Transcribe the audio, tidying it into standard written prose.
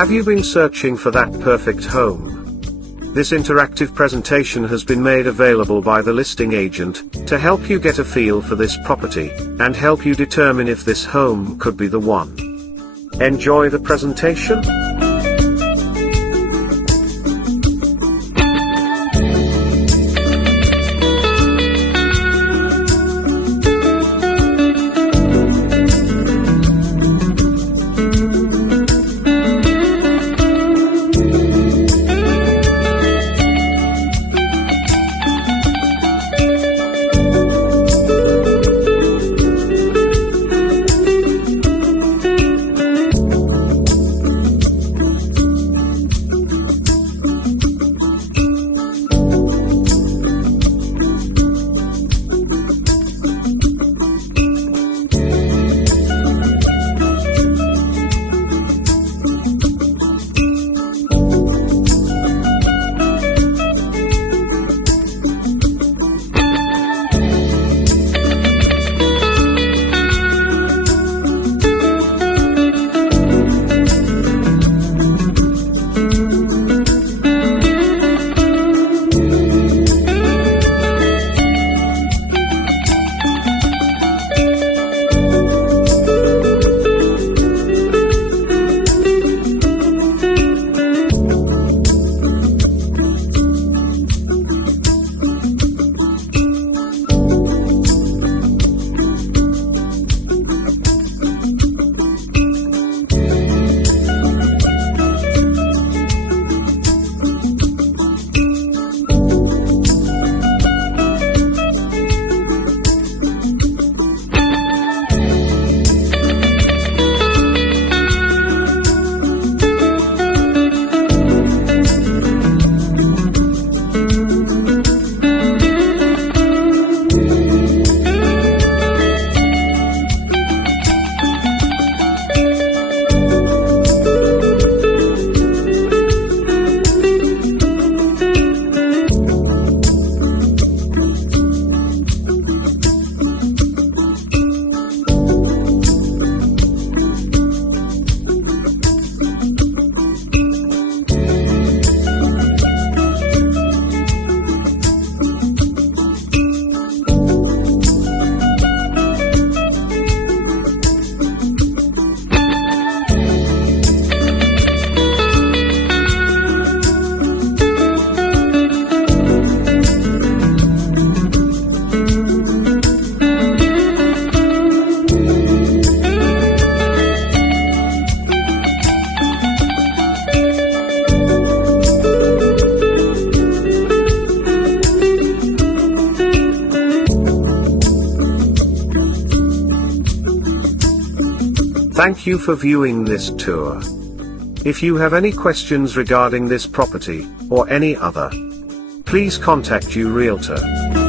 Have you been searching for that perfect home? This interactive presentation has been made available by the listing agent, to help you get a feel for this property, and help you determine if this home could be the one. Enjoy the presentation. Thank you for viewing this tour. If you have any questions regarding this property, or any other, please contact your realtor.